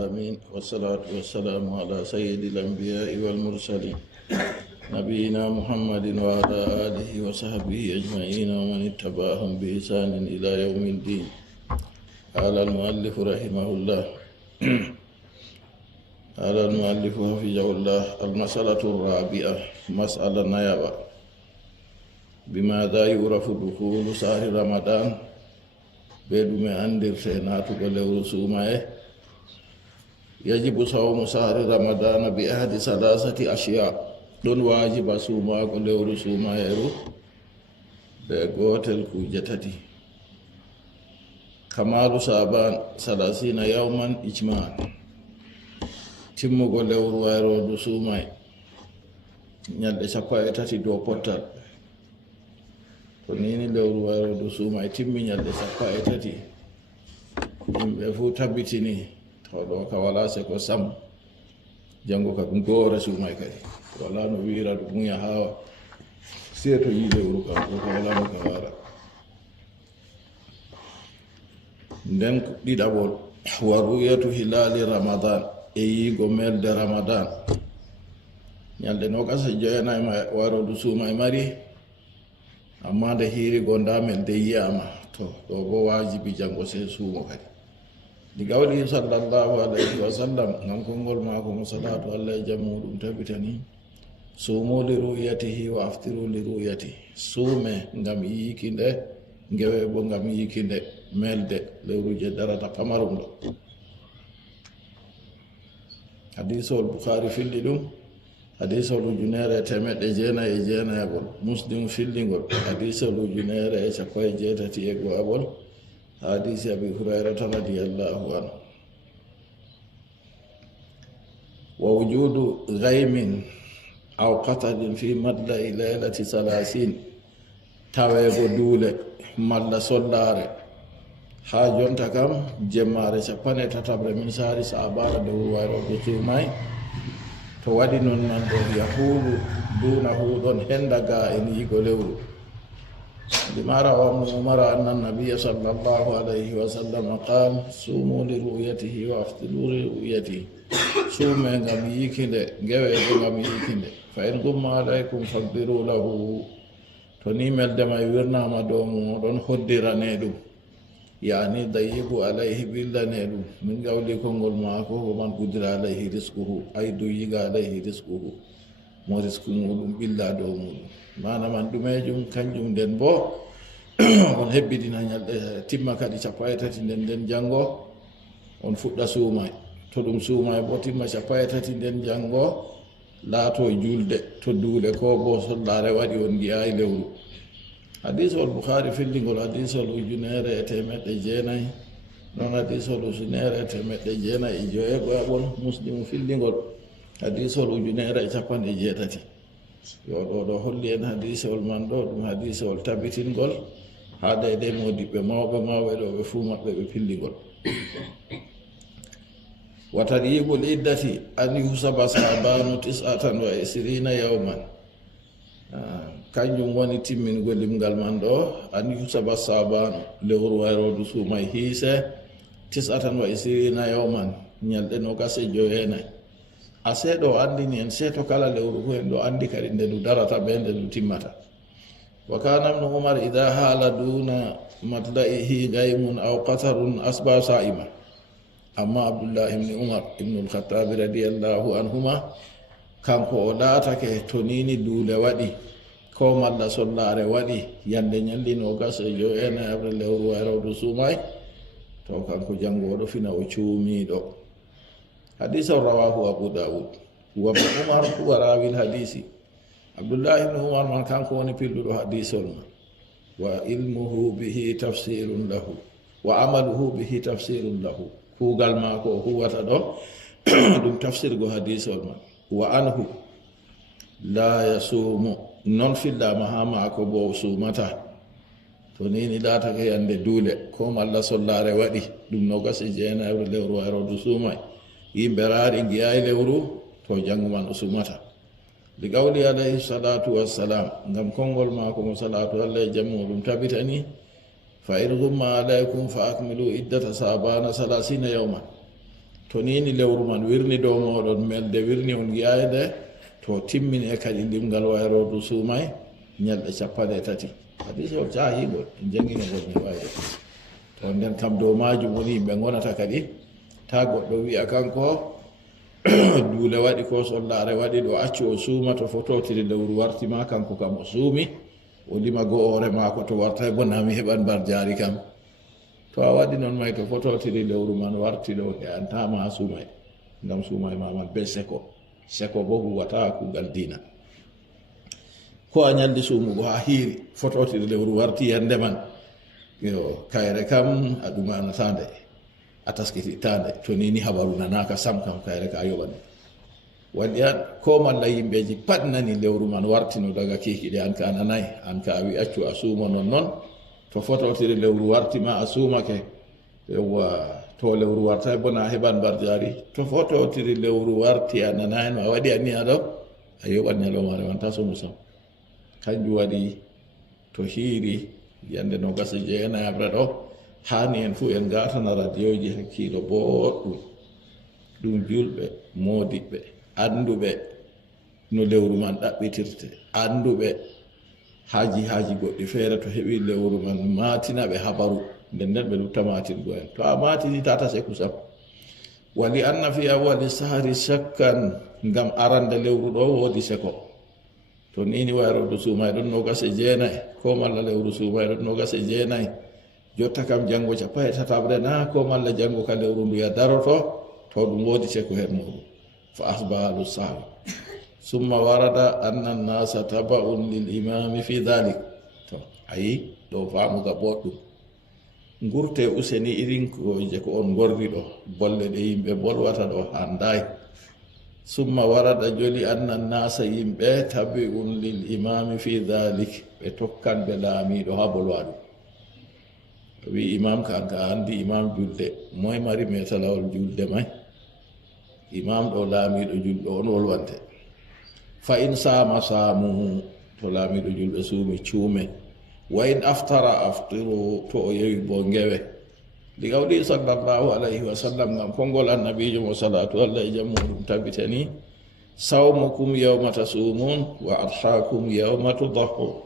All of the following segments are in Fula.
العالمين والصلاة والسلام على سيد الأنبياء والمرسلين نبينا محمد وعلى آله وصحبه أجمعين ومن اتبعهم بإحسان إلى يوم الدين. قال المؤلف رحمه الله قال المؤلف حفظه الله: المسألة الرابعة مسألة نيابة بماذا يعرف دخول شهر رمضان بدون أندر سينات ولو رسومه. يجب صوم شهر رمضان بأحد ثلاثة أشياء. دون واجب صوما ولو رسومه بقوتل كوجتتي. كمال شعبان 30 يوما إجماعا. تم ولو رسومه ñalɗe sappo e tati dow pottal. Ko nini lewru wayrodu suuma e timmi ñalɗe sappo e tati, yimɓe fuu tabbitini tawɗo ka wala se ko sam janngo ka ɗum goore suumay kadi wala no wiira ɗum muya haawa se to yi lewru kam ko wala no ka wara. Nden ɗiɗaɓol wa ruyatu hilali ramadan, e yigo melde ramadan. ñalɗe nogasa joyanayi wayrodu suuma e mari, amma nde hiiri gondamel de yiyama to ɗo bo wajibi janngo se suumo kadi. Ɗi gawli sallallahu alayhi wa sallam ngam konngol maako mo salatu allah e jam muɗum tabitani: suumu li ru'yatihi wa aftiru li ru'yatihi. Suume ngam yiki nde, ngewe bo ngam yiki nde melde lewruje darata pamarum ɗo. Hadisol Bukhari filli ɗum, hadisol ujunere temeɗɗe jeenayi e jeenayagol. Muslim fillingol hadisol ujunere e sappo e jeetati e go'abol, hadisi abi hurairata radiyallahu anhu. Wa wujudu ghaymin aw qatadin fi madla'i laylati 30, tawego duule malla sollare ha jonta kam jemmare cappane tatabre min sari sabara dow wayroɓe cuumay. To waɗi noon nan ɗo yahulu dunahu ɗon henda ga en yigo lewru. Limara wa umara anna nabiyya sallallahu alayhi wa sallam qala: sumu li ru'yatihi wa aftiru li ru'yatihi. Suume ngam yikinde, ngewe bo ngam yikinde. Fa in gumma alaykum faqdiru lahu. To ni meldema wirnama dow mum oɗon hoddirane ɗum, yani dayibu alayhi billane ɗum. Min gawli konngol maako ko man qudira alayhi risquhu, ay dow yiga alayhi risquhu, mo risque muɗum ɓilla dow muɗum. Mana man ɗumejum kanjum nden bo on hebbidina ñalɗe timma kadi sappo e tati nden janngo on fuɗɗa suumay. To ɗum suumay bo timma sappo e tati nden janngo laato julde to duule ko bo sollare waɗi on giyayi lewru. Hadisol Bukhari fillingol hadisol ujunere e temeɗɗe jeenayi, non hadisol ujunere e temeɗɗe jeenayi e jowegoyaɓol. Muslim fillingol hadisol ujunere e capanɗe jeetati. Yo ɗo holli en hadisol man ɗo ɗum hadisol tabitingol haade de modiɓɓe mawɓe ɗo ɓe fuu maɓɓe ɓe pillingol. Wa taryibul iddati an yusaba sabanu 29 yawman. Kanjum woni timmingo limgal man ɗo an yusaba sabanu, lewru wayrodu suumay hiise 29 yawman, ñalɗe nogase jowenayi. A seeɗo andini en seeto kala lewru fu en ɗo andi kadi nde ndu darata ɓe nde ndu timmata. Wa kana ibnu umar ida haala duna matla'ihi gaymun aw qatarun asba sa'ima. Amma abdullah ibni umar ibnul khattabi radiyallahu anhuma, kanko o laatake to nini duule waɗi ko malla sollare waɗi yande ñalli nogas e jowenayi lewru wayrodu suumay, to kanko janngoɗo fina o cuumiɗo. Hadisa rawahu Abu Dawud. Wa ibn Umar huwa rawi al-hadisi. Abdullah ibn Umar man kanko woni pilluɗo hadisol man. Wa ilmuhu bihi tafsirun lahu wa amaluhu bihi tafsirun lahu. Kuugal maako huwata ɗo ɗum tafsirgo hadisol man. Wa anhu la yasumu, non fillama ha maako bo suumata. To nini laatake yande duule ko malla sollare waɗi ɗum nogas e jeenayi lewru wayrodu suumay, yimɓe raari giyayi lewru, to janngo man o sumata. Li qawli alayhi salatu wassalam, ngam konngol maako mo salatu allah e jam muɗum tabitani: fa in gumma alaykum fa akmilu iddata sabana 30 yawman. to nini lewru man wirni dow moɗon melde wirni on yayde to timmini e kadi limgal wayrodu suumay ñalɗe 3 hadis o cahigol jangginegol mi wayde to nden kam dow majum woni yimɓe gonata kadi ta goɗɗo wi'a kanko duule waɗi ko sollare waɗi ɗo accu o suuma to fototiri lewru wartima kanko kam o suumi o lima go'ore mako to warta bo nami heɓan bar jaari kam to a waɗi noon may to fototiri lewru man warti ɗo e antama ha suumay ngam suumay maman be seko bo huwata kugal dina ko a ñaldi suumugo ha hiiri fototiri lewru warti yande man yo kayre kam a ɗumanatande a taskititande to nini habaru nanaka sam kam kayre ka yoɓani waɗi an ko malla yimɓeji pat nani lewru man wartino daga kikiɗe an ka nanayi an ka a wi accu a suuma non to fototiri lewru wartima a suumake yowa to lewru warta bona heɓan bar jaari to fototiri lewru warti a nanayi no a waɗi aniya ɗo a yoɓan ñalomare man ta somu sam kanjum waɗi to hiiri yande 29 abre ɗo hani en fuu en gatana radio ji hakkilo boɗɗum ɗum julɓe modiɓɓe anduɓe no lewru man ɗaɓɓitirte anduɓe haaji goɗɗi feere to heɓi lewru man matinaɓe habaru nden ɓe lutta matingo en to a matini tata seku sam wali anna fi awwali sahari shakkan ngam arande lewru ɗo woodi seko to nini wayrodu suumay ɗon 29 ko malla lewru suumay ɗon 29 jotta kam janngo 17 na ko malla janngo ka lewru nduya daroto to ɗum woodi seko hen muɗum fa asbahalu sahwi summa warada anna nnasa tabaun lil imami fi dhalik to ayi ɗo famuga boɗɗum gurte useni irin koje ko on gorri ɗo bolle ɗe yimɓe bolwata ɗo handayi summa warada joli anna nnasa yimɓe tabiun lil imami fi dhalik ɓe tokkanɓe laamiɗo ha bolwa ɗum wi imam kanka andi imam julde moye mari metalawol julde may imam ɗo laamiɗo julɗo on wolwante fa in sama samu to laamiɗo julɓe suumi cuume wa in aftara aftiru to o yewi bo ngewe li qawli sallallahu alayhi wa sallam ngam konngol annabijo mo salatu allah e jammuɗum tabitani sawmukum yawma tasumun wa adhakum yawma tudahhun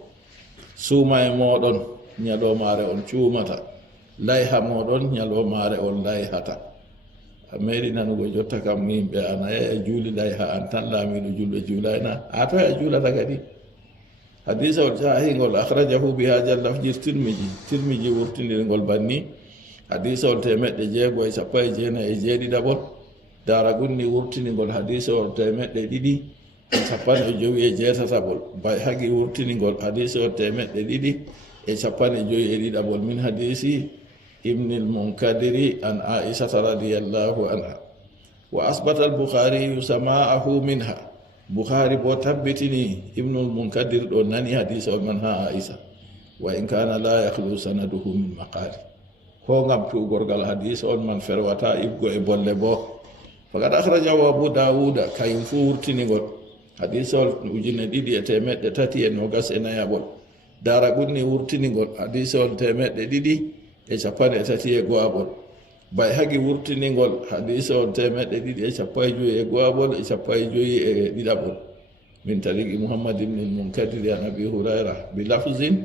suuma e moɗon ñalomare on cuumata layha moɗon ñalomare on layhata a meeɗi nanugo jotta kam yimɓe anaya e juuli layha an tan laamiɗo julɓe juulayna a to e juulata kadi hadisa ol sahingol akhrajahu biha jallafjir tirmiji wurtindirgol banni hadisa ol 1697 dara gunni wurtinigol hadisa ol 257 bay hagi wurtinigol hadisa ol 257 min hadisi ابن المنكدر عن عائشة رضي الله عنها وأثبت البخاري سماعه منها بخاري بوتبتني ابن المنكدر دونني حديث منها عائشة وإن كان لا يخلو سنده من مقال هو غمتو غرغل حديث من فروتا إبغو إبولبو فقد أخرجه أبو داود كاين فورتني غل حديث وجن ديدي تمت تاتي نوغاس انايابول دارا غني ورتني غل حديث تمت ديدي e 33 bay hagi wurtinigol hadisa on 155 e 55 min tariki muhammad ibn al-munkadir an abi hurayra bi lafzin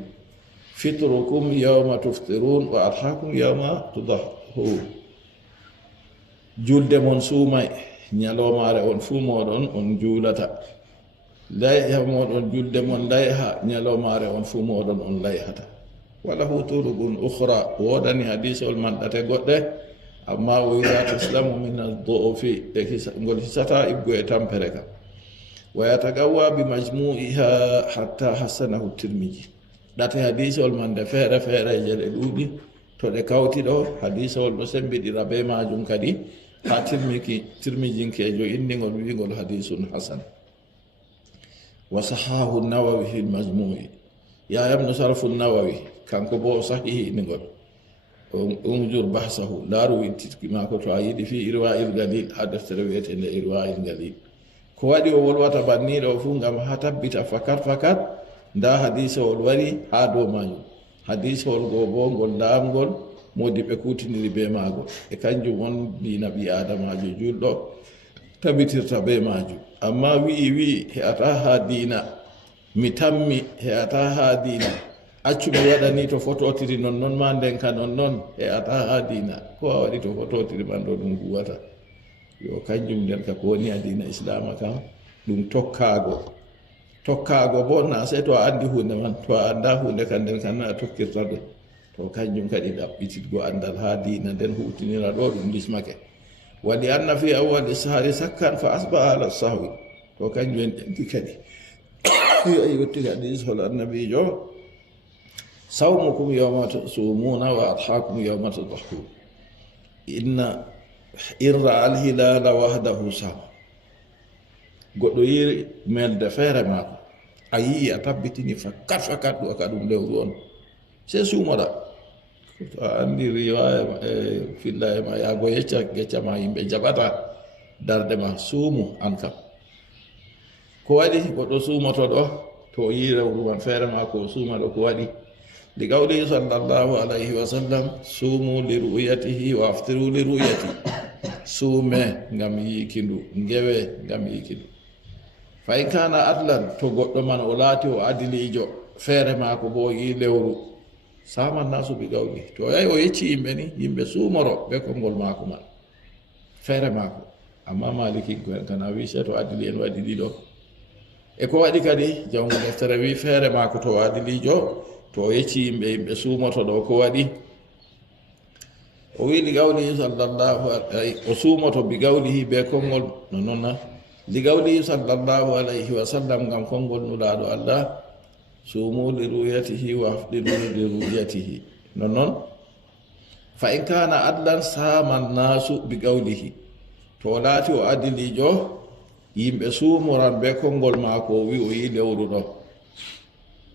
fitrukum yawma tuftirun wa adhakum yawma tudahhun julde mon suumay ñalomare on fu moɗon on juulata layha moɗon julde mon layha ñalomare on fu moɗon on layhata وله طرق أخرى ودني حديث المندة قد أما وإذا تسلم من الضعف نقول ستا إبقى تنبرك ويتقوى بمجموعها حتى حسنه الترمذي دات حديث المندة فير جلدودي تلقاوتي دو حديث المسلم بدي ربي ما جنكدي ترمذي كيجو إني نقول حديث حسن وصححه النووي في المجموع يا ابن شرف النووي كان كبو صحيح نقول انظر بحثه لا رويت ما كنت عيد في إرواء الغليل حدث رويت إلى إرواء الغليل كوادي والوات بني لو فنغم هتبت فكر دا حديث والولي هادو مايو حديث والغوبون والدام قول modi ɓe kutiniri be maago e kanjum on dina ɓi adamajo julɗo tabitirta be majum. Amma wi he'ata ha dina mi tammi he'ata ha dina accu mi waɗani to fototiri nonnon ma nden ka nonnon he'ata ha dina ko a waɗi to fototiri man ɗo ɗum huwata yo kanjum nden ka ko woni a dina islama kam ɗum tokkago bo na sey to a andi hunde man, to a anda hunde kan nden kan a tokkirta ɗum to kanjum kadi ɗaɓɓititgo andal ha dina nden hutinira ɗo ɗum lismake. waɗi anna fi awwali sahari sakkan fa asbaha ala sahwi to kanjum en ɗenki kadi yo yetti kadi hol annabijo sawmukum yawma tasumuna wa adhakum yawma tadhakun in ra'a al-hilala wahdahu sama. Goɗɗo yiri melde feere maako a yii a tabbitini fakat ɗo ka ɗum lewru on sey suumoɗa to a andi riwaya filla e ma yaago yecca ma yimɓe jaɓata darde ma suumu an kam ko waɗi goɗɗo suumoto ɗo to yii lewru man feere maako o suuma ɗo ko waɗi li qawlihi sallallahu alayhi wa sallam suumu li ru'yatihi wa aftiru li ru'yati suume ngam yiikindu ngewe ngam yiikindu. fa in kana adlan to goɗɗo man o laati o adilijo feere maako bo yi lewru saman nasu bi gawli to yahi o yecci yimɓe ni yimɓe suumoro be konngol maako man feere maako. amma malikinko en kana wi se to adili en waɗi ɗiɗo e ko waɗi kadi jango deftere wi feere maako to adilijo to o yecci yimɓe suumoto ɗo ko waɗi o wi li gawlihi sallallahu alayhi o suumoto bi gawlihi be konngol no noonna li gawlihi sallallahu alayhi wa sallam ngam konngol nulaaɗo Allah suumu li ru'yatihi wa afdiru li ru'yatihi non noon fa in kana adlan saman nasu bi gawlihi to laati o adilijo yimɓe suumoran be konngol maako o wi o yi lewru ɗo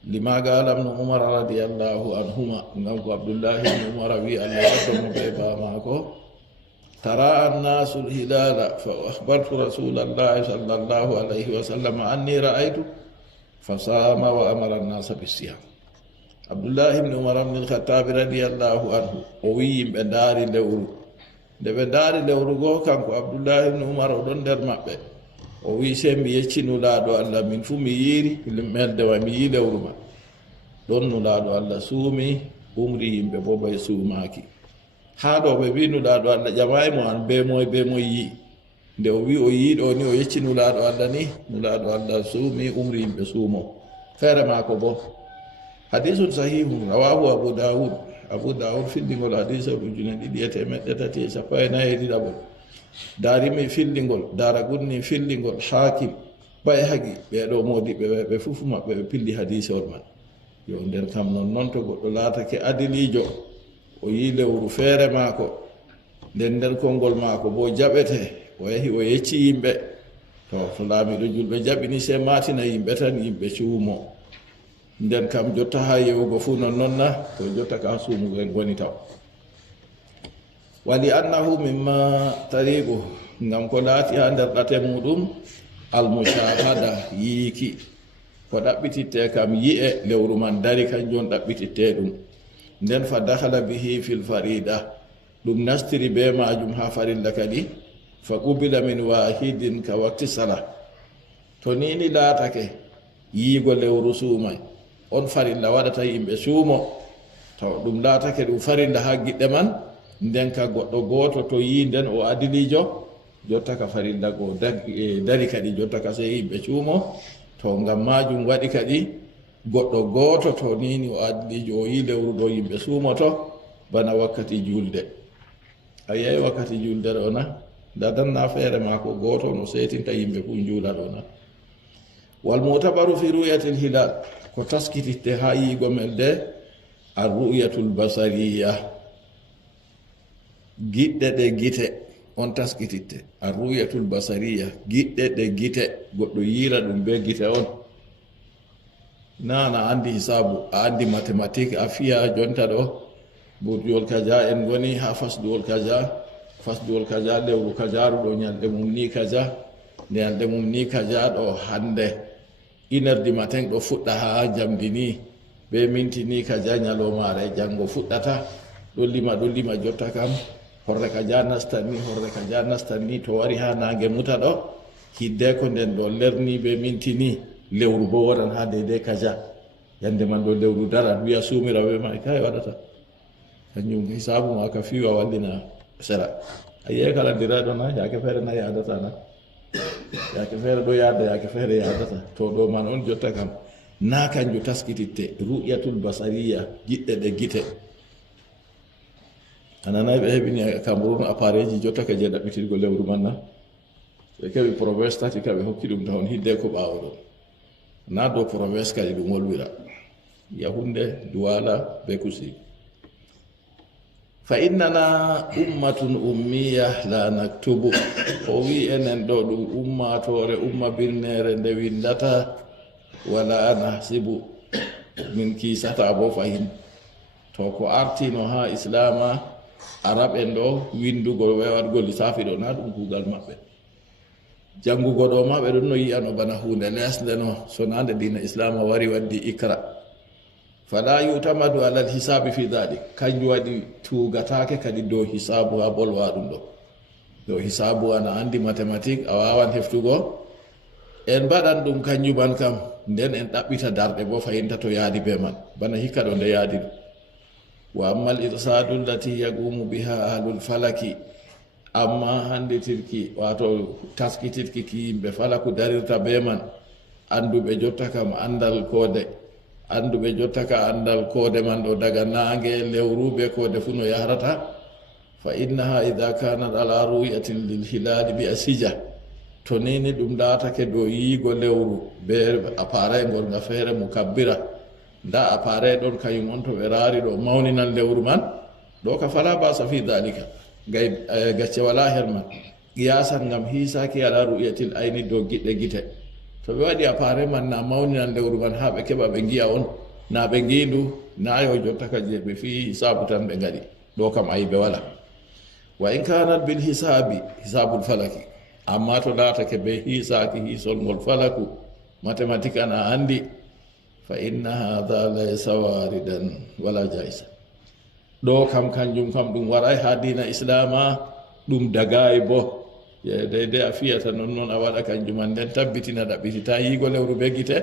lima gala ibn umar radiyallahu anhuma ngam ko abdullahi ibn umar wi Allah waddomo be ba maako tara annasu alhilala fa akhbartu rasulallahi sallallahu alayhi wa sallam anni ra'aytu fasama wa amara an-nasa bisiyam. Abdullahi ibn umar ibn al-khattab radiyallahu anhu o wi yimɓe ndaari lewru nde ɓe ndaari lewru goo kanko abdullahi ibn umar o ɗon nder maɓɓe o wi se mi yecci nulaaɗo Allah min fu mi yiiri meldewa mi yi lewru ma ɗon nulaaɗo Allah suumi umri yimɓe bo bay suumaaki haa ɗo ɓe wi nulaaɗo Allah ƴamay mo an be moy yi nde o wi o yiiɗo ni o yecci nulaaɗo Allah ni nulaaɗo Allah suumi umri yimɓe suumo feere maako bo hadisun sahihun rawahu abu dawud fillingol hadisa ujune 2,314 daarimi fillingol daaragunni fillingol hakim bay hagi ɓeɗo modiɓe ɓe fufu maɓɓe ɓe pilli hadisewol man yo nder kam non to goɗɗo laatake adilijo o yi lewru feere maako nden nder konngol maako bo jaɓete o yahi o yecci yimɓe to laamiɗo julɓe jaɓini se matina yimɓe tan yimɓe cuumo nden kam jotta ha yewugo fuu nonna to jotta ka suumugo en goni taw wali annahu mimma tariqu ngam ko laati ha nder ɗate muɗum almushahada yiiki ko ɗaɓɓititte kam yi'e lewru man dari kanjum ɗaɓɓititte ɗum nden fa dakhala bihi fil farida ɗum nastiri be majum ha farilla kadi fa qubila min wahidin ka wakti sala to nini laatake yiigo lewru suumay on farilla waɗata yimɓe suumo taw ɗum laatake ɗum farilla ha giɗɗe man nden ka goɗɗo gooto to yi nden o adilijo jotta ka farilla go dari kadi jotta ka sey yimɓe cuumo to ngam majum waɗi kadi goɗɗo gooto to nini o adilijo o yi lewru ɗo yimɓe suumoto bana wakkati julde a yeyi wakkati julde ɗo na dadanna feere maako gooto no seetinta yimɓe fu juula ɗo na wal mutabaru fi ru'yatil hilal ko taskititte ha yiigo mel de ar ru'yatul basariya giɗɗe ɗe gite on taskititte ar ru'yatul basariya giɗɗe ɗe gite goɗɗo yiira ɗum be gite on nana andi hisabu a andi mathématique a fiya jonta ɗo burjol kaja en goni ha fasduwol kaja lewru kajaru ɗo ñalɗe mum ni kaja ñalɗe mum ni kaja ɗo hande 1 du matin ɗo fuɗɗa ha jamdi ni be minti ni kaja ñalomare janngo fuɗɗata ɗon lima jotta kam horre ka janastan ni to wari ha nange muta ɗo hidde ko nden ɗo lerni ɓe mintini lewru bo waɗan ha dede kaja yande man ɗo lewru daran wiya sumiraɓe ma kay waɗata kañum hisabu ma ka fiwa wallina sera ayiye kala diraɗo na yake feere na yadata na yake feere ɗo yadda yake feere yadata to ɗo man on jotta kam na kanjum taskititte ru'yatul basariya giɗɗe ɗe gite ananayi ɓe heɓini Cameroun appareil ji jotta ka je ɗaɓɓitirgo lewru man na ɓe keɓi province tati ka ɓe hokki ɗum tawon hidde ko ɓaawo ɗo na dow province kadi ɗum wolwira Yahunde Douala be Kusi fa innana ummatun ummiya la naktubu o wi enen ɗo ɗum ummatore umma birnere nde windata wala nahsibu min kiisata bo fahin to ko artino ha islama arab en ɗo windugo wewatgo lissafi ɗo na ɗum kugal maɓɓe jangugo ɗo ma ɓe ɗon no yiyano bana hunde lesde no so nande dina islama wari waddi ikra fala yutamadu alal hisabi fi dhalik kanjum waɗi tugatake kadi dow hisabu ha bolwa ɗum ɗo dow hisabu ana andi mathématique a wawan heftugo en mbaɗan ɗum kanjuman kam nden en ɗaɓɓita darɗe bo fayinta to yaadi be man bana hikka ɗo nde yaadi ɗum wa amma al irsadu allati yaqumu biha ahlul falaki amma handitirki wato taskitirki ki yimɓe falaku darirta be man anduɓe jotta kam andal kode anduɓe jotta ka andal kode man ɗo daga nange lewru be kode fu no yahrata fa innaha ida kanat ala ruyatin lil hilali bi asija to nini ɗum latake dow yiigo lewru be appareil ngol nga feere mo kabbira nda appareil ɗon kañum on to ɓe raari ɗo mawninan lewru man ɗo ka fala basa fi dalika gay gacce wala her man qiyasan ngam hiisaki ala ru'yatil ayni dow giɗɗe gite to ɓe waɗi appareil man na mawninan lewru man ha ɓe keɓa ɓe giya on na ɓe ngindu na yo jotta ka je ɓe fi hisabu tan ɓe ngaɗi ɗo kam ayiɓe wala wa in kanat bil hisabi hisabul falaki amma to latake be hiisaki hiisol ngol falaku mathématique ana andi fa inna hadha laysa waridan wala jaisa ɗo kam kanjum kam ɗum waray ha dina islama ɗum dagayi bo deyde a fiyata non a waɗa kanjuman nden tabbitina ɗaɓɓitita yiigo lewru be gite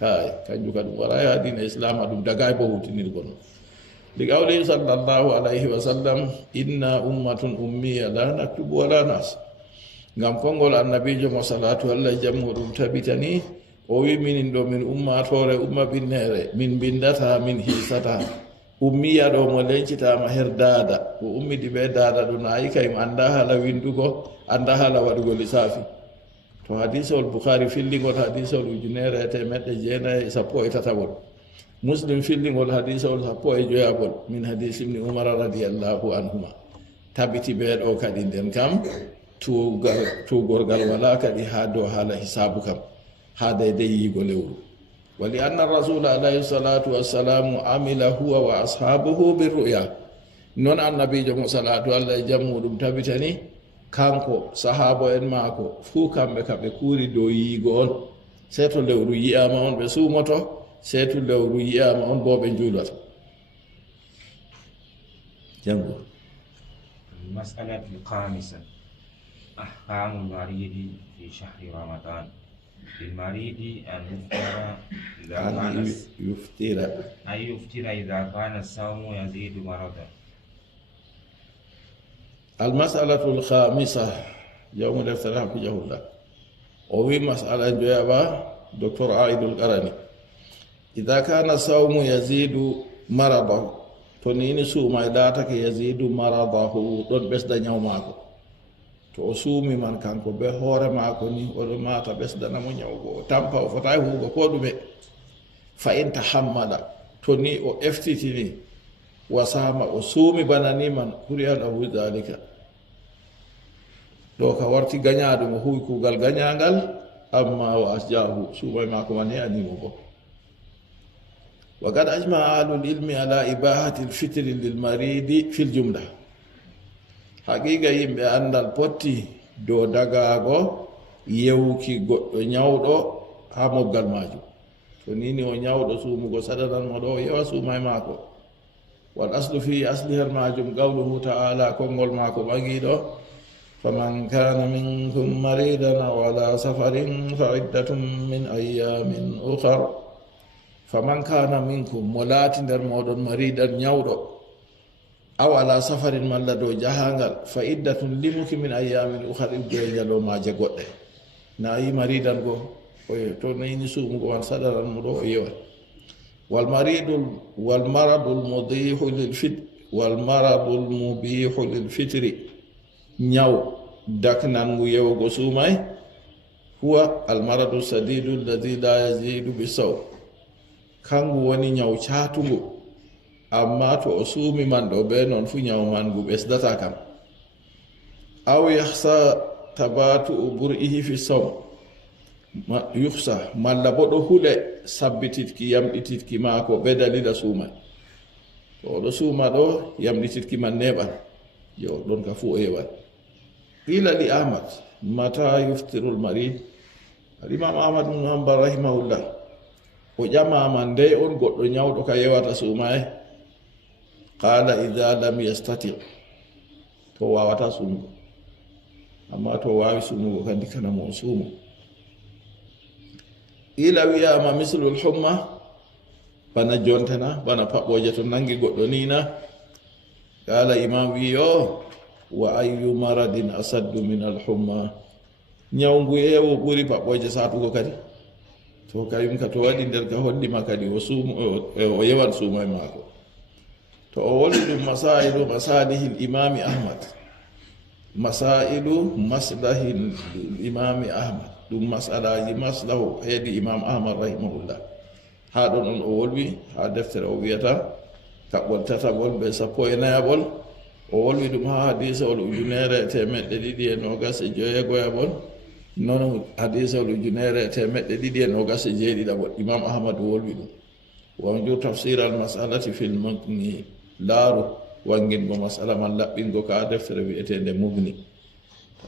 kay kanjum ka ɗum waray ha dina islama ɗum dagayi bo hutinirgo non li qawlihi sallallahu alayhi wa sallam inna ummatun ummiya la naktubu wala nas ngam konngol annabijo mo salatu allah jammu ɗum tabitani o wi minin ɗo min ummatore umma binnere min bindata min hiisata ummiya ɗo mo lencitama her daada ko ummidi ɓe daada ɗo nayi kayim anda hala windugo anda hala waɗugo lissafi to hadisol boukhari filligol hadisol 1914 muslim filligol hadisol 15 min hadis ibni umar radiallahu anhuma tabiti ɓe ɗo kadi nden kam tugorgal wala kadi ha dow haala hisabu kam ha daydey yiigo lewru wali anna rasula alayhi salatu wassalamu amila huwa wa ashabuhu birru'ya non annabijo mo salatu allah e jammuɗum tabitani kanko sahabo en maako fuu kamɓe ka ɓe kuuri dow yiigo on sey to lewru yiyama on ɓe suumoto sey to lewru yiyama on bo ɓe juulata jango المسألة الخامسة أحكام المريض في شهر رمضان للمريض أن يفطر إذا كان الصوم يزيد مرضا. المسألة الخامسة يوم الافتراء في جهولة وفي مسألة جوابة دكتور عائد القرني إذا كان الصوم يزيد مرضه تنين سوما إداتك يزيد مرضه دون بس دنيا معكو to o suumi man kanko be hoore maako ni oɗo mata ɓesdana mo ñawgo o tampa o fotayi huugo ko ɗume fa in tahammala to ni o eftitini wasama o suumi bana ni man huriyan ahu dalika ɗo ka warti gañaɗum o huwi kuugal gañagal amma o asjahu suumay maako man ni animo bo wa qad ajmaa ahlul ilmi ala ibahati lfitri lilmaridi fi ljumla haqiqa yimɓe andal potti dow dagago yewki goɗɗo ñawɗo ha moggal majum to nini o ñawɗo suumugo saɗananmo ɗo o yewa suumay maako wal aslu fi asliha majum qawluhu ta'ala kongol mako bagido faman kana minkum maridan aw ala safarin fa iddatun min ayyamin ukhra faman kana minkum molati der modon maridan nyawdo aw ala safarin malla do jahangal fa iddatun limuki min ayyamin ukhra ibbe jalo maje godde na yi maridan go to nayni sumu go wan sadaran mo do yewa wal maradul mudihu lil fit wal maradul mubihu lil fitri nyaw daknan ngu yewo go sumay huwa al maradu sadidu alladhi la yazidu bisaw kangu woni nyaw chatungu amma to o sumi man do be non fu nyaw man gu besdata kam aw yahsa tabatu bur'ihi fi saw yuhsa malla bodo hule sabbititki yamdititki mako be dalila sumay to do suma do yamdititki man neban yo don ka fu ewan qila li ahmad mata yuftiru al marid imam ahmad bin hanbal rahimahullah o jama man de on goddo nyawdo ka yewata sumay qala idha lam yastati to wawata sumu amma to wawi sumu kandi kana mo sumu ila wiya ma mislul humma bana jontana bana pabboje to nangi goddo nina qala imam wiyo wa ayyu maradin asaddu min al humma nyawngu yewo buri pabboje satugo kadi to kayum ka to wadi der ka hoddi makadi o sumu o yewan sumay mako to o woli dum masailu masalihil imam ahmad masailu maslahil imam ahmad dum masalaji maslahu hedi imam ahmad rahimahullah ha don on o wolwi ha deftere o wiyata kabbol tatabol be sappo e nayabol o wolwi dum ha hadisa ol ujunere temedde didi e nogas e joyegoyabol non hadisa ol ujunere temedde didi e nogas e jeedidabol imam ahmad wolwi dum wonjo tafsir al mas'alati fil mughni laru wangin bo mas'ala man labbingo ka deftere wi'etende mughni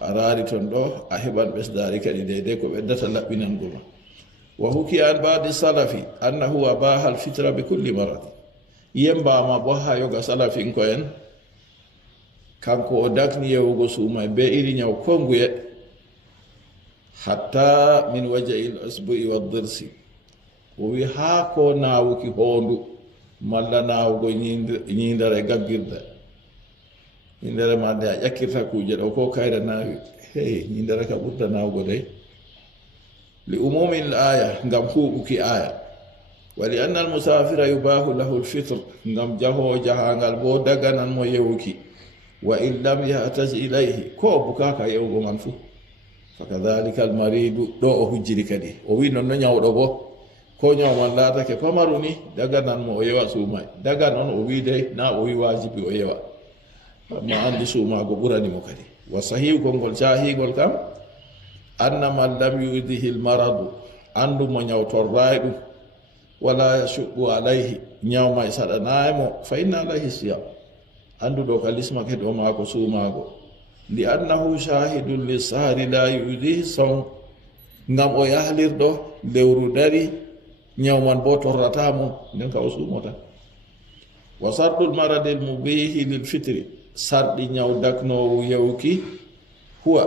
arari ton do a heban besdari kadi de ko beddata labbinan goma wa huki an ba'di salafi annahu abaha al fitra bi kulli marad yemba ma bo ha yoga salafi ko en kanko o dakni yewugo suma be iri nyaw konguye hatta min waja'il asbu'i wad dirsi o wi ha ko nawuki hondu malla nawugo nyindare gaggirda indere ma de a ƴakkirta kuje ɗo ko kayra nawi hey indere ka ɓurda nawgo dey li umumi l aya ngam huɓuki aya wa li anna al musafira yubahu lahu l fitre ngam jahowo jahangal bo daganan mo yewuki wa in lam yahtaj ilayhi ko bukaka yewugo man fu fakadhalika al maridu ɗo o hujjiri kadi o wi non no ñawɗo bo ko ñawman laatake pamaru ni daganan mo o yewa sumay daga noon o wi dey na o wi wajibi o yewa ma andi sumago ɓuranimo kadi wa sahihu kongol cahigol kam anna man lam yudihi l maradu andu mo ñawtorray ɗum wala yashuɓɓu alayhi ñawma e saɗanaymo fa inna alayhi siyam anduɗo ka lismake ɗo mako sumago li annahu shahidun li sahari la yudihi sawm ngam o yahlirɗo lewru dari ñawman bo torratamo nden ka o sumota wa sardul maradi l mubihi lil fitri sarɗi ñaw daknowu yewki huwa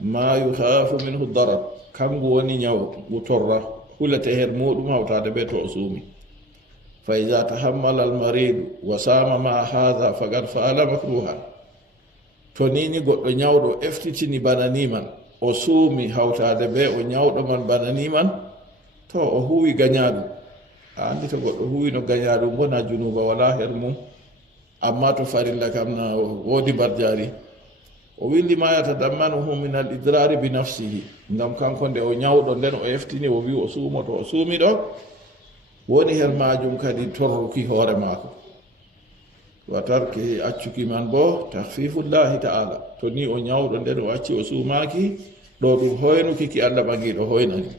ma yuhafu minhu darar kangu woni ñaw ngu torra hulete her muɗum hawtade be to o suumi fa ida tahammala al maridu wa sama ma hadha faqad fa'ala makruhan to nini goɗɗo ñawɗo eftitini bananiman o suumi hawtade be o ñawɗo man bananiman to o huwi gañaɗum a andi to goɗɗo huwi no gañaɗum bona junuba wala her mum amma to farilla kam na wodi barjari o windi ma yatadammanuhu min al idrari bi nafsihi ngam kanko nde o ñawɗo nden o eftini o wi o suumoto o suumi ɗo woni her majum kadi torruki hoore maako wa tarki accuki man bo tahfifullahi ta'ala to ni o ñawɗo nden o acci o suumaki ɗo ɗum hoynuki ki Allah ɓagiɗo hoynani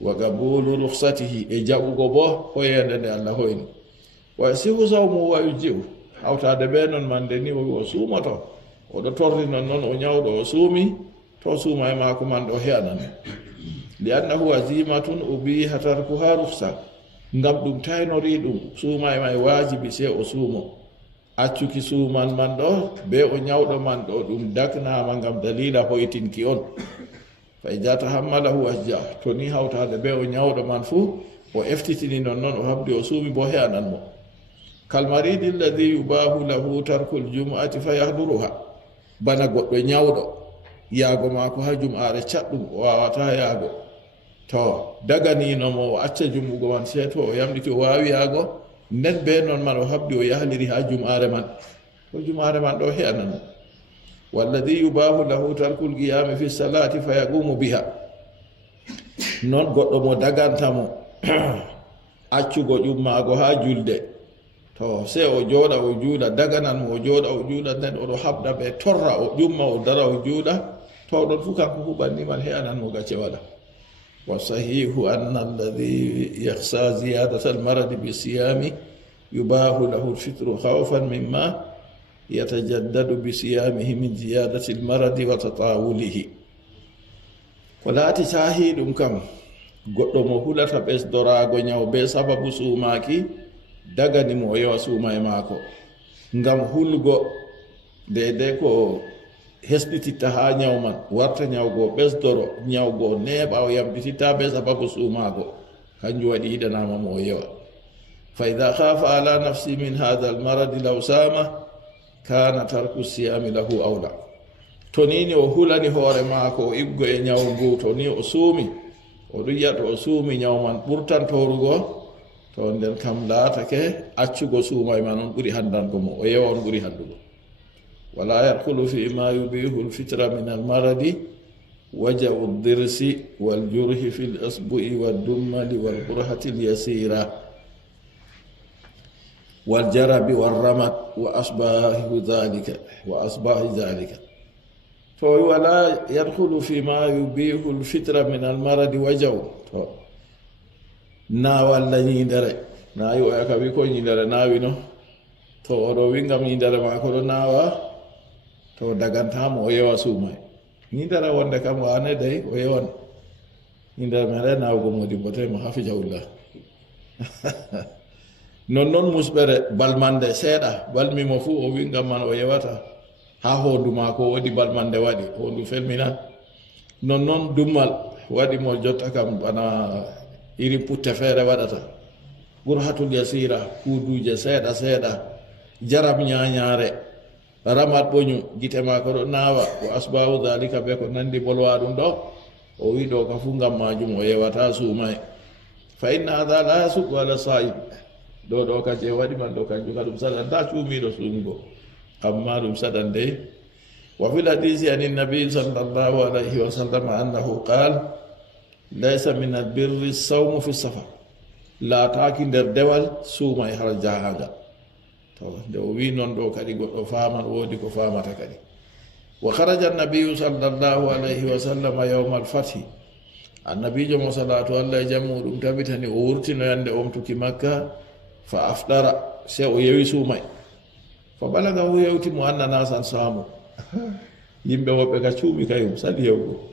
wa qabulu rukhsatihi e jaɓugo bo hoyende nde Allah hoyni wa sihu sawmu wa yujiu hawtade be non mande ni o suumoto oɗo torri non o ñawɗo o suumi to suuma e maako man ɗo he'anani li annahu azimatun ubiha tarkuha rukhsa ngam ɗum taynori ɗum suuma e may wajibi se o suumo accuki suuman man ɗo be o ñawɗo man ɗo ɗum daknama ngam dalila hoytinki on fa ida tahammalahu asja to ni hawtade be o ñawɗo man fuu o eftitini nonnoon o habdi o suumi bo he'anan mo kalmaridi alladi yubahu lahu tarkul jumu'ati fa yahduruha bana goɗɗo ñawɗo yaago maako ha jum'are caɗɗum o wawata yaago to daganinomo o acca jumugo man se to o yamɗiti o wawi yaago nden be noon man o habdi o yahliri ha jum'are man ko jum'are man ɗo he'anan mo walladi yubahu lahu tarkul qiyami fi salati fa yaqumu biha noon goɗɗo mo dagantamo accugo ƴummaago ha julde to se o jooɗa o juuɗa daganan mo o jooɗa o juuɗa nden oɗo habda ɓe torra o ƴumma o dara o juuɗa to ɗon fu kanko huɓanniman he'anan mo gacce waɗa wa sahihu anna alladi yahsa ziyadata almaradi bisiyami yubahu lahu lfitru khawfan mimma yatajaddadu bisiyamihi min ziyadati almaradi wa tatawulihi ko laati sahi ɗum kam goɗɗo mo hulata ɓesdorago ñaw be sababu suumaki dagani mo o yewa suuma e maako ngam hulgo dede ko hesɗititta ha ñaw man warta ñawgo ɓesdoro ñawgo neeɓa o yamɗititta be sababu suumago kanjum waɗi yiɗanama mo o yewa fa ida khafa ala nafsi min hadha almaradi law sama kana tarku siyami lahu awla to nini o hulani hoore maako o iggo e ñaw ngu to ni o suumi o ɗum yiyata o suumi ñaw man ɓurtan torugo to nden kam laatake accugo suuma e man on ɓuri handango mo o yewa on ɓuri handugo wala yadkhulu fi ma yubihu lfitra min almaradi waja'u dirsi waljurhi fi lasbu'i waldummali walburhati lyasira waljarabi walramat wa asbahi dhalika to wala yadkhulu fi ma yubihu lfitra min almaradi waja'u to naawal la ñiindere naawi o yaka wi ko ñiindere naawi no to oɗo wingam ñiindere ma ko ɗo naawa to dagantamo o yewa suumay ñiindere wonde kam wane dey o yewan ñiindere meɗe naawgo modi bote mo hafijawullah non noon musɓere balmande seeɗa balmimo fuu o wingam man o yewata ha hondu ma ko waɗi balmande waɗi hondu felminan non noon dummal waɗi mo jotta kam bana iri putte feere waɗata burhatul yasira kuuduje seeɗa seeɗa jarab ñañaare ramat ɓoñu gite ma ko ɗo naawa ko asbahu dhalika be ko nandi bolwa ɗum ɗo o wi ɗo ka fu ngam majum o yewata suumay fa inna hadha la yasuqu ala sa'id ɗo ka je waɗi man ɗo kanjum ka ɗum saɗan da cuumiɗo suumugo amma ɗum saɗan dey wa fil hadisi ani nabi sallallahu alayhi wa sallam annahu qala laysa min albirri sawmu fi safar laataaki nder dewal suuma e har jahaga to nde o wi noon ɗo kadi goɗɗo faaman woodi ko faamata kadi wa kharaja annabiyu sallallahu alayhi wa sallam yawma alfathi annabijo mo salatu allah e jam muɗum tabitani o wurtino yande omtuki makka fa afdara se o yewi suumay fa balagahu yewti mo annanasan saamu yimɓe woɓɓe ka cuumi kayum sali yewgo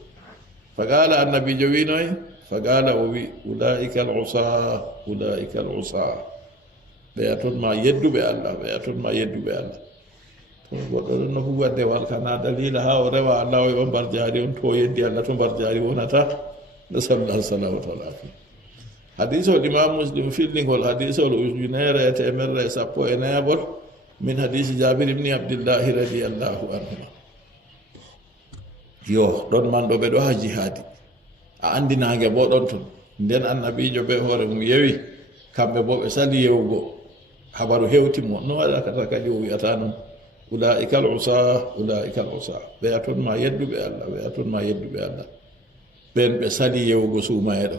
فقال النبي جوينوي فقال أولئك العصاة أولئك العصاة بياتون ما يدو بالله بياتون ما يدو بالله وقالوا إنه هو الدوال كان دليلها وروا الله ويبر جاري ونتو يدي الله تنبر جاري ونتا نسأل الله السلامة والعافية حديث الإمام مسلم في اللينك والحديث الأجنير يتأمر يسابو إنابر من حديث جابر بن عبد الله رضي الله عنهما yo ɗon man ɗo ɓe ɗo ha jihadi a andinage bo ɗon ton nden annabijo ɓe hoore mum yewi kamɓe bo ɓe sali yewugo habaru hewtimo no waɗata kadi o wiyata noon ulaika al usa ulaika al usa ɓeya toon ma yedduɓe allah ɓeya toon ma yedduɓe allah ɓen ɓe sali yewugo suumayeɗo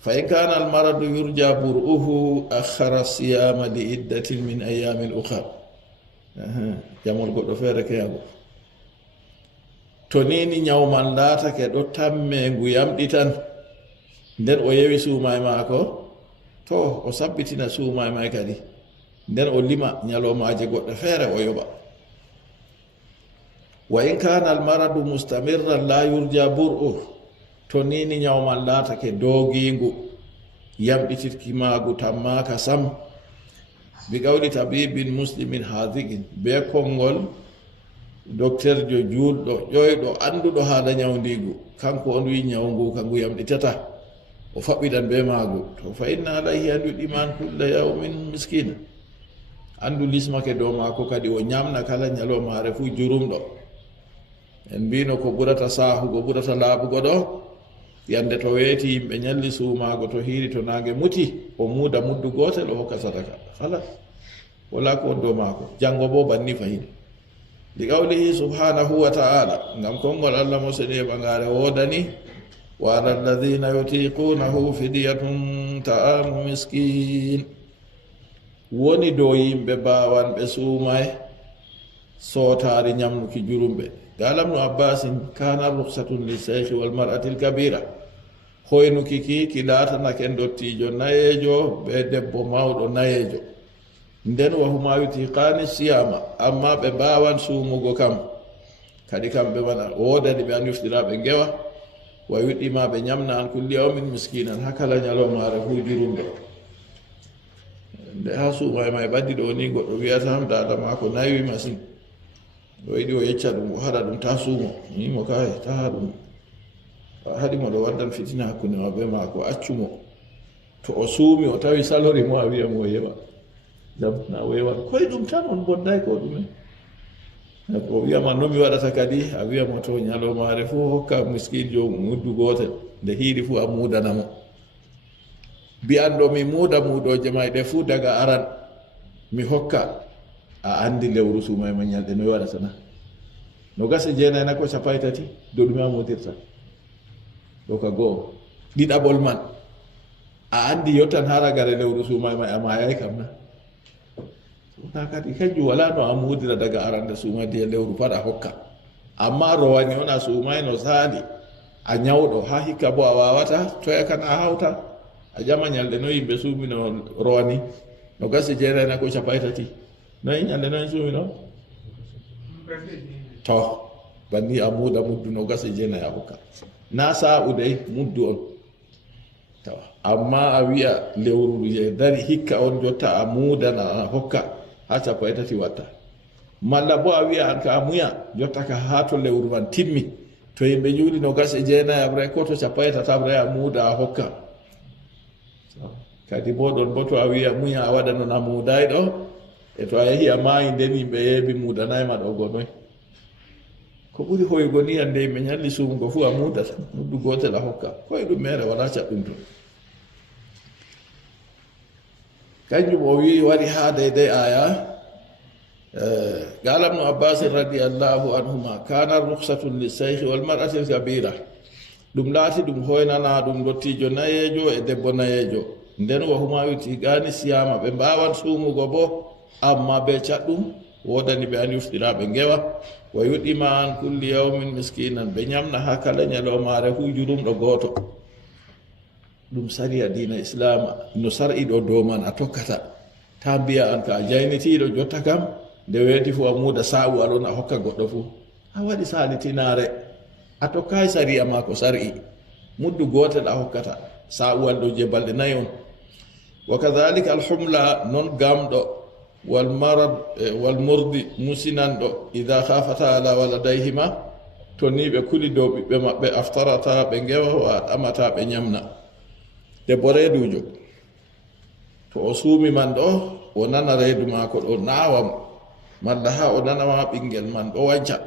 fa in kana al maradu yurja bur'uhu akhara siyama li iddatin min ayamin ukhar jamol goɗɗo feere keyago to nini ñawman laatake ɗo tamme ngu yamɗi tan nden o yewi suumay maako to o sabbitina suumay may kadi nden o lima ñalomaje goɗɗo feere o yoɓa wa in kana almaradu mustamirran la yurja bur'u to nini ñawman laatake doogingu yamɗitirki maagu tammaka sam bi qawli tabibin muslimin hadiqin be konngol docteur jo juulɗo ƴoyɗo annduɗo haala ñawdigu kanko on wi ñaw ngu ka ngu yamɗitata o faɓɓiɗan be maagu to fa inna alayhi an yuɗiman kulla yawmin miskina anndu lismake dow maako kadi o ñamna kala ñalomare fuu jurumɗo en mbino ko ɓurata saahugo ɓurata laaɓugo ɗo yande to weeti yimɓe ñalli suumaago to hiiri to naange muti o muuda muddu gootel o hokka sadaka halas wala ko on dow maako janngo bo banni fayin li qawlihi subhanahu wa ta'ala ngam konngol allah mo seni e ɓangaare woodani wa ala alladhina yutiqunahu fidyatun ta'amu miskin woni dow yimɓe baawanɓe suumay sootaari ñamnuki jurumɓe galam no abbasin kana ruksatun li cheikhi wal mar'atil kabira hoynuki ki laatanaken dottijo nayejo ɓe debbo mawɗo nayejo nden wahuma yutiqani siyama amma ɓe mbawan suumugo kam kadi kamɓe mana wodani ɓe an yuftiraɓe ngewa wa yuɗɗima ɓe ñamna an kulli yawmin miskinan ha kala ñalomare fu jurumɗo nde ha suuma e ma e ɓaddi ɗo ni goɗɗo wiyata ham dada ma ko nayi masin o yiɗi o yecca ɗum o haɗa ɗum ta suumo mimo kaye taha ɗum haɗimo ɗo waddan fitina hakkunde ma be maako accumo to o suumi o tawi salori mo a wiya mo yewa jam na o yewan koye ɗum tan on bonday ko ɗumen o wiyama nomi waɗata kadi a wiyamo to ñalomare fo hokka miskin jo muddu gotel nde hiiri fuu a muudanamo mbiyanɗo mi muuda muuɗoje mayɗe fuu daga aran mi hokka a andi lewru suuma e ma ñalɗe no waɗata na no gasa jeenayna ko capay tati dow ɗume a mudirta ɗo ka goo ɗiɗaɓol man a andi yottan haragare lewru suuma e ma a mayay kam na na kadi kanjum wala no a mudira daga arande suuma diye lewru pat a hokka amma rowani on a suumay no saali a ñawɗo ha hikka bo a wawata toya kan a hawta a jama ñalɗe no yimɓe suumi no rowani no gasa jeenayna ko capay tati noyi ñande noyi suumi no to banni a muuda muddu no gasa jeenayi a hokka na sa'udey muddu on tawa amma a wiya lewru je dari hikka on jotta a muudana a hokka ha capay tati watta malla bo a wiya an ka a muya jotta ka ha to lewru man timmi to yimɓe juuli no gasa jeenayi abre ko to capay tatabre a muuda a hokka kadi bo ɗon bo to a wiya muya a waɗa non a muuday ɗo e to a yehi a maayi nden yimɓe yeebi muudanayma ɗo gonoy ko ɓuri hoygo ni ande yimɓe ñalli suumugo fuu a muudata muddu gootel a hokka koye ɗum mere wala caɗɗum to kanjum o wi wari ha deydey aya galam no abbasin radiallahu anhuma kana ruksatun liseyhi wal mar'atil kabira ɗum laati ɗum hoynana ɗum dottijo nayejo e debbo nayejo nden wo huma yutigani siyama ɓe mbawan suumugo bo amma be caɗɗum wodani ɓe an yuftiraɓe ngewa wa yuɗima an kulli yawmin miskinan ɓe ñamna ha kala ñalomare fu jurumɗo gooto ɗum sariya dina islama no sar'iɗo dow man a tokkata ta mbiya an ka a jaynitiɗo jotta kam nde weeti fu a muuda sa'u alon a hokka goɗɗo fu a waɗi salitinare a tokkay sariya ma ko sar'i muddu gootel a hokkata sa'u al ɗo je balɗe nayi on wa kadhalika alhumla non gamɗo والمرض والمرض مسناندو اذا خافتا على ولديهما توني be kuli do be mabbe aftarata be ngewa wa amata be nyamna de boredujo to o suumi man do o nana reedu mako do nawam malla ha o nana ma bingel man do wanca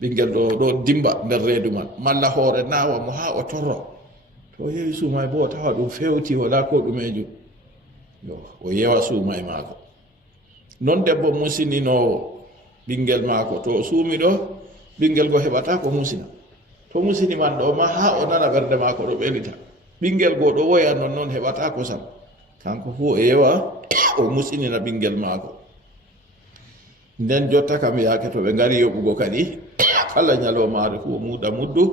bingel do dimba nder reedu man malla hoore nawam ha o torro to yewi suumay bo tawa dum fewti wala ko dumejo yo o yewa suumay mako non debbo musininowo ɓinguel maako to o suumi ɗo ɓinguel go heɓata ko musina to musini man ɗo ma ha o nana ɓerde maako ɗo ɓelita ɓinguel go ɗo woya non noon heɓata ko sam kanko fu o yewa o musinina ɓinguel maako nden jotta kam yaake to ɓe ngari yoɓugo kadi kala ñalomare fu o muuɗa muddu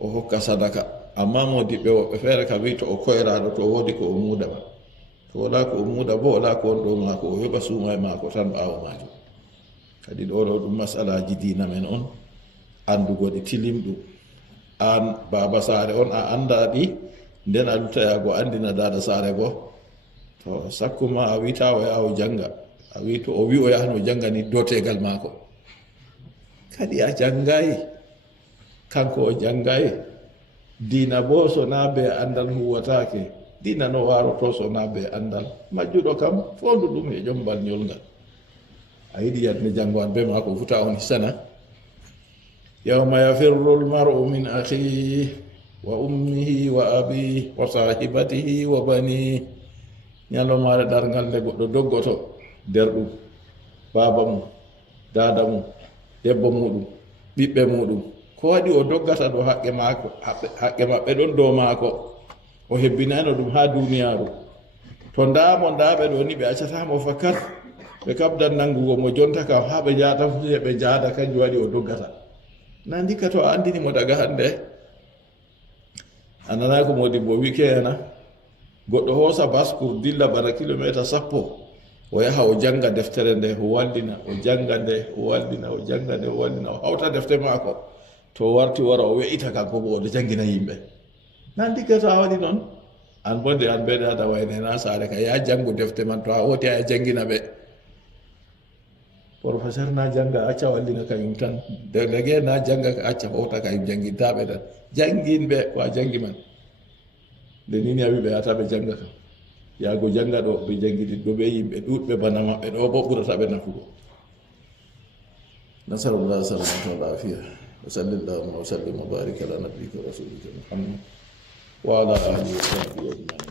o hokka sadaka amma modiɓɓe woɓɓe feere kam wi to o koyraɗo to woodi ko o muuɗama to wala ko o muuɗa bo wala ko on ɗo maako o heɓa suuma e maako tan ɓaawo maajum kadi ɗo ɗo ɗum masalaji diina men on anndugoɗe tilimɗum an baba saare on a annda ɗi nden a lutayago andina dada saare go to sakkuma a wita o yaha o janga a wi to o wi o yahano janga ni dotegal maako kadi a jangayi kanko o jangayi dina bo so na be andal huwatake dina no waroto so na be andal majjuɗo kam fondu ɗum e jombal ñolgal a yiɗi yadde jangoan be maako futa on hisana yawma yafirru lmaru min akhihi wa ummihi wa abihi wa sahibatihi wa bani ñalomare ɗargal nde goɗɗo doggoto nder ɗum baba mum dada mum debbo muɗum ɓiɓɓe muɗum ko waɗi o doggata ɗo haqqe maako haqqe maɓɓe ɗon dow maako o hebbinano ɗum ha duniyaru to ndamo ndaɓe ɗo ni ɓe accatamo fakkat ɓe kabdan nangugo mo jonta kam ha ɓe jata fuse ɓe jaada kanjum waɗi o doggata na ndikka to a andini mo daga hande a nana ko modibbo wikeyana goɗɗo hoosa bascour dilla bana kilométre 10 o yaha o janga deftere nde o wallina o janga nde o wallina o janga nde o wallina o hawta defte maako to warti wara o we'ita kanko bo oɗo jangina yimɓe na ndikka to a waɗi noon an bonde an ɓeɗe aɗa waynena saare ka ya jangu defte man to a hoti a jangina ɓe professeur na janga acca wallina kañum tan délégué na janga ka acca hota kañum jangintaɓe tan janginɓe ko a jangi man nde nini a wi ɓe yataɓe janga kam yaago janga ɗo ɓe jangidi ɗo ɓe yimɓe ɗuɗɓe bana maɓɓe ɗo bo ɓurataɓe nafugo nasalullah salamata wal afiya wa sallallahu wa sallim wa barik ala nabiyyika rasulika muhammad wa ala alihi wa sahbihi ajmain